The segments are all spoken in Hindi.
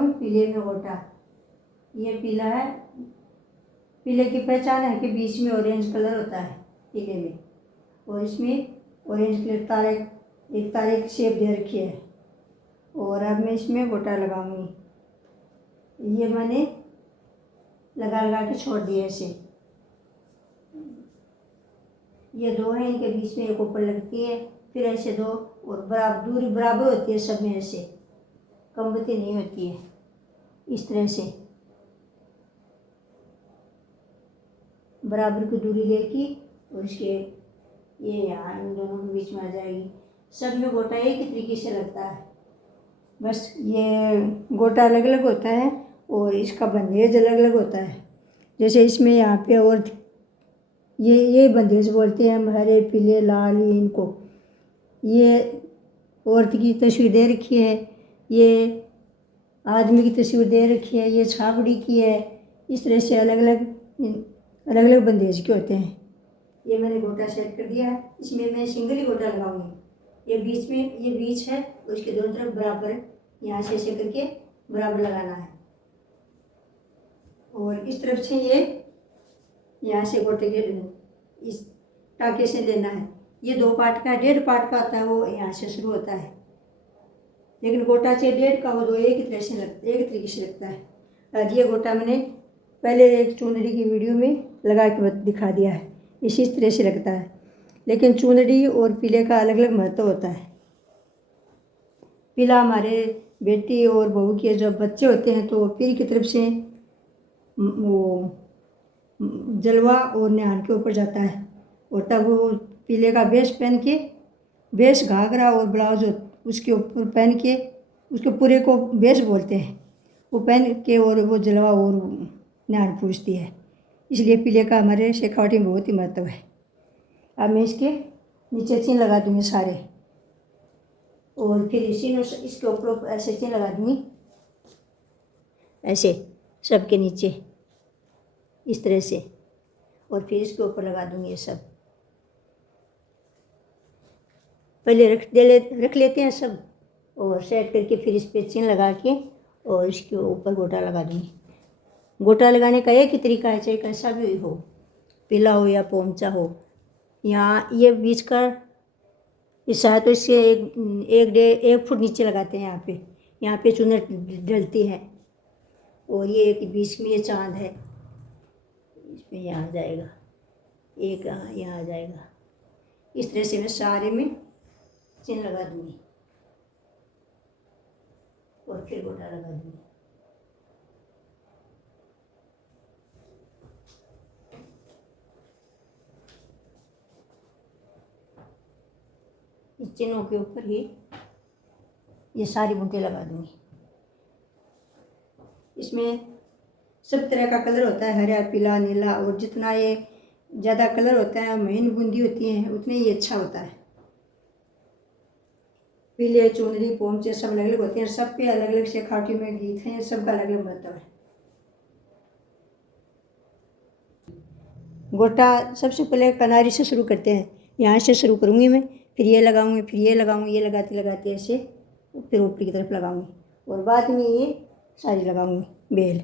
हूँ पीले में गोटा। ये पीला है। पीले की पहचान है कि बीच में ऑरेंज कलर होता है पीले में, और इसमें ऑरेंज कलर तारे, एक तारे की शेप दे रखी है। और अब मैं इसमें गोटा लगाऊंगी। ये मैंने लगा लगा के छोड़ दिया ऐसे। ये दो हैं, इनके बीच में एक ऊपर लगती है, फिर ऐसे दो, और बराबर दूरी बराबर होती है सब में, ऐसे कमबत्ती नहीं होती है। इस तरह से बराबर की दूरी लेके, और इसके ये यहाँ इन दोनों के बीच में आ जाएगी। सब में गोटा एक ही तरीके से लगता है, बस ये गोटा अलग अलग होता है और इसका बंदेज अलग अलग होता है। जैसे इसमें यहाँ पे और ये बंदेज बोलते हैं हम, हरे पीले लाल इनको। ये औरत की तस्वीर दे रखी है, ये आदमी की तस्वीर दे रखी है, ये छाबड़ी की है। इस तरह से अलग अलग बंदेज के होते हैं। ये मैंने गोटा सेट कर दिया है। इसमें मैं सिंगल ही गोटा लगाऊंगी। ये बीच में, ये बीच है, और इसके दोनों तरफ बराबर यहाँ से ऐसे करके बराबर लगाना है। और इस तरफ से ये यहाँ से गोटे के इस टाँके से लेना है। ये 2 पार्ट का, 1.5 पार्ट का आता है, वो यहाँ से शुरू होता है। लेकिन गोटा से 1.5 का, वो दो एक तरह से एक तरीके से लगता है। और ये गोटा मैंने पहले एक चुनरी की वीडियो में लगा के दिखा दिया है, इसी तरह से लगता है। लेकिन चुनरी और पीले का अलग अलग महत्व होता है। पीला हमारे बेटी और बहू के जब बच्चे होते हैं तो पीर की तरफ से वो जलवा और निहान के ऊपर जाता है, और तब वो पीले का वेश पहन के, वेश घाघरा और ब्लाउज उसके ऊपर पहन के, उसके पूरे को वेश बोलते हैं, वो पहन के और वो जलवा और निहान पूछती है। इसलिए पीले का हमारे शेखावटी में बहुत ही महत्व है। अब मैं इसके नीचे चिन्ह लगा दूँगी सारे, और फिर इसके ऊपर ऐसे चिन्ह लगा दूँगी, ऐसे सबके नीचे इस तरह से, और फिर इसके ऊपर लगा दूँगी ये सब। पहले रख लेते हैं सब, और सेट करके फिर इस पे चिन्ह लगा के और इसके ऊपर गोटा लगा दूँगी। गोटा लगाने का एक ही तरीका है, चाहे कैसा भी हो, पीला हो या पोमचा हो। यहाँ ये बीच का हिस्सा है तो इससे 1 फुट नीचे लगाते हैं। यहाँ पे चुनर डलती है, और ये एक बीच में ये चांद है, इसमें यहाँ आ जाएगा, एक यहाँ आ जाएगा। इस तरह से मैं सारे में चिन्ह लगा दूँगी और फिर गोटा लगा दूँगी। इस चिन्हों के ऊपर ही ये सारी बूंटें लगा दूँगी। इसमें सब तरह का कलर होता है, हरा पीला नीला, और जितना ये ज़्यादा कलर होता है, महीन बूंदी होती है, उतने ही अच्छा होता है। पीले चुनरी पोमचे सब अलग अलग होते हैं, सब पे अलग अलग शेखावटी में गीत हैं, सबका अलग अलग महत्व है। गोटा सबसे पहले कनारी से शुरू करते हैं, यहाँ से शुरू करूँगी मैं, फिर ये लगाऊंगी, फिर ये लगाऊंगी, ये लगाते लगाते ऐसे फिर ऊपर की तरफ लगाऊंगी, और बाद में ये सारी लगाऊंगी बेल।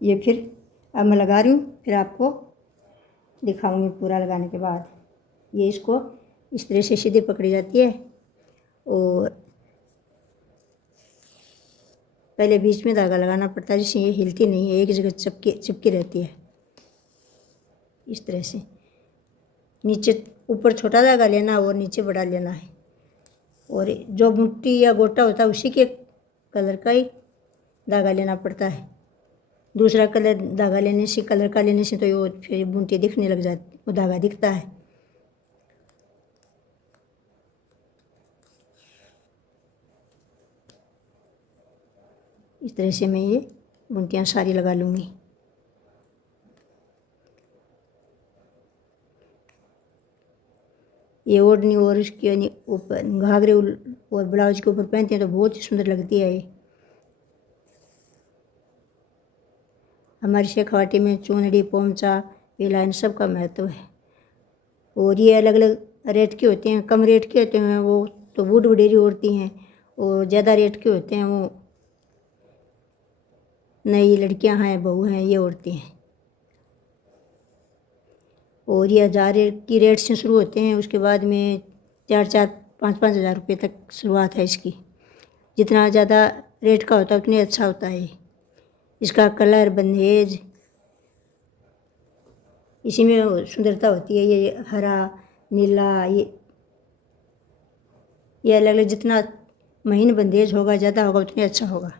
ये फिर अब मैं लगा रही हूँ, फिर आपको दिखाऊंगी पूरा लगाने के बाद। ये इसको इस तरह से सीधी पकड़ी जाती है, और पहले बीच में धागा लगाना पड़ता है, जिससे ये हिलती नहीं है, एक जगह चिपकी रहती है। इस तरह से नीचे ऊपर छोटा धागा लेना और नीचे बड़ा लेना है, और जो मुट्ठी या गोटा होता है उसी के कलर का ही धागा लेना पड़ता है। दूसरा कलर धागा लेने से, कलर का लेने से तो ये फिर बूंटी दिखने लग जाती, वो धागा दिखता है। इस तरह से मैं ये बूंटियाँ सारी लगा लूँगी। ये ओढ़नी और इसके ऊपर घाघरे और ब्लाउज के ऊपर पहनते हैं तो बहुत ही सुंदर लगती है। ये हमारी शेखावटी में चुनरी पोमचा पीला इन सब का महत्व है। और ये अलग अलग रेट के होते हैं, कम रेट के होते हैं वो तो बूढ़ बुढ़ेरी ओढ़ती हैं, और ज़्यादा रेट के होते हैं वो नई लड़कियां हैं, बहू हैं, ये ओढ़ती हैं। और ये 1000 की रेट से शुरू होते हैं, उसके बाद में 4-4, 5-5 हज़ार रुपये तक शुरुआत है इसकी। जितना ज़्यादा रेट का होता है उतनी अच्छा होता है। इसका कलर, बंदेज, इसी में सुंदरता होती है। ये हरा, नीला, ये अलग अलग, जितना महीन बंदेज होगा, ज़्यादा होगा, उतनी अच्छा होगा।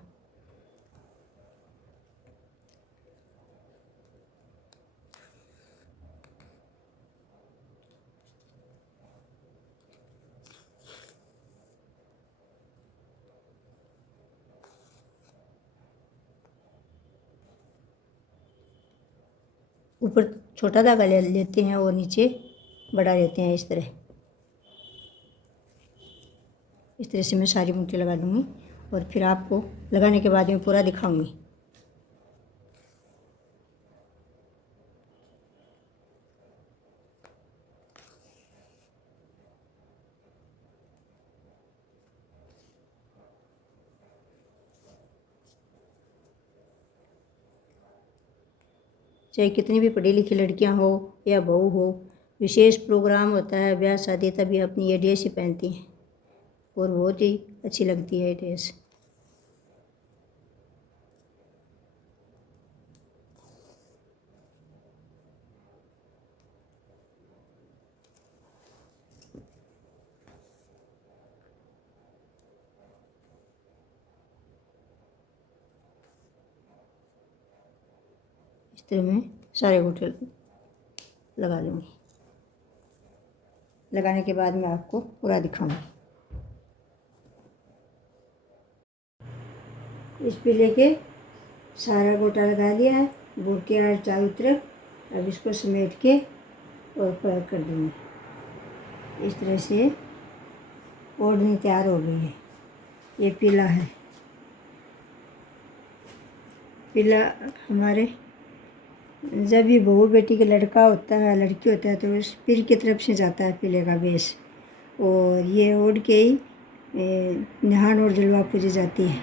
ऊपर छोटा धागा ले लेते हैं और नीचे बड़ा लेते हैं। इस तरह से मैं सारी बूटी लगा दूँगी और फिर आपको लगाने के बाद में पूरा दिखाऊंगी। चाहे कितनी भी पढ़ी लिखी लड़कियां हो या बहू हो, विशेष प्रोग्राम होता है, ब्याह शादी, तभी अपनी ये ड्रेस ही पहनती हैं और बहुत ही अच्छी लगती है ये ड्रेस। इस तरह मैं सारे गोटे लगा लूँगी। लगाने के बाद मैं आपको पूरा दिखाऊंगी। इस पीले के सारा गोटा लगा दिया है, बूट के आर चारों तरफ। अब इसको समेट के और पैक कर दूँगी। इस तरह से ओढ़नी तैयार हो गई है। ये पीला है। पीला हमारे जब भी बहू बेटी का लड़का होता है, लड़की होता है, तो उस पीर की तरफ से जाता है पीले का बेस। और ये ओढ़ के ही नहान और जलवा पूजी जाती है।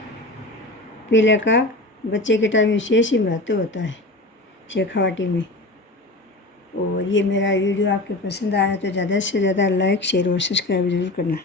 पीले का बच्चे के टाइम विशेष ही महत्व होता है शेखावाटी में। और ये मेरा वीडियो आपके पसंद आया तो ज़्यादा से ज़्यादा लाइक, शेयर और सब्सक्राइब ज़रूर करना।